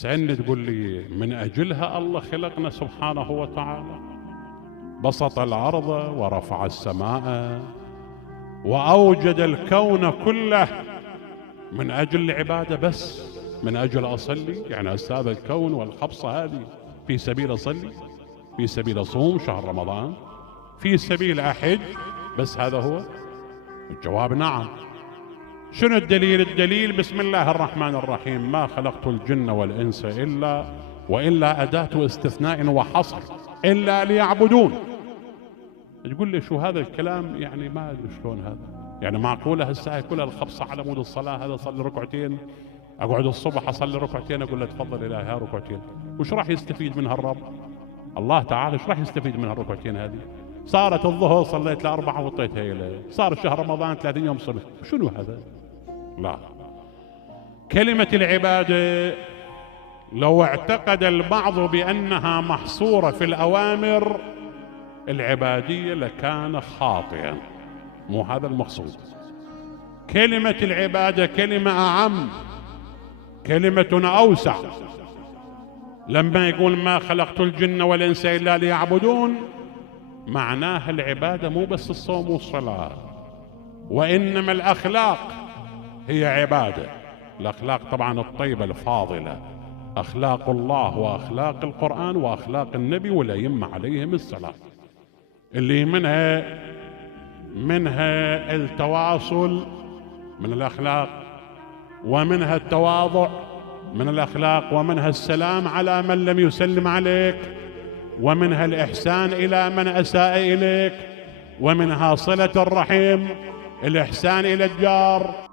تسألني تقول لي من أجلها الله خلقنا سبحانه وتعالى، بسط الأرض ورفع السماء وأوجد الكون كله من أجل العبادة بس، من أجل أصلي يعني أستاذ الكون والخبصة هذه في سبيل أصلي، في سبيل أصوم شهر رمضان، في سبيل أحج بس؟ هذا هو الجواب نعم. شنو الدليل؟ الدليل بسم الله الرحمن الرحيم: ما خلقت الجن والإنس وإلا أداة استثناء وحصر إلا ليعبدون. تقول لي شو هذا الكلام؟ يعني ما أدري شلون هذا، يعني معقولة هالساعة كلها الخبصة على مود الصلاة؟ هذا صلي ركعتين، أقعد الصبح أصلي ركعتين أقول له تفضل إلهي ها ركعتين، وش راح يستفيد منها الرب الله تعالى؟ وش راح يستفيد منها الركعتين هذه؟ صارت الظهر صليت ل4 وطيتها إليه، صار شهر رمضان 30 يوم صلت، شنو هذا؟ لا. كلمة العبادة لو اعتقد البعض بأنها محصورة في الأوامر العبادية لكان خاطئا، مو هذا المقصود. كلمة العبادة كلمة أعم، كلمة أوسع. لما يقول ما خلقت الجن والإنس إلا ليعبدون، معناها العبادة مو بس الصوم والصلاة، وإنما الأخلاق هي عبادة. الأخلاق طبعا الطيبة الفاضلة، أخلاق الله وأخلاق القرآن وأخلاق النبي والأئمة عليهم السلام، اللي منها التواصل من الأخلاق، ومنها التواضع من الأخلاق، ومنها السلام على من لم يسلم عليك، ومنها الإحسان إلى من أساء إليك، ومنها صلة الرحم، الإحسان إلى الجار.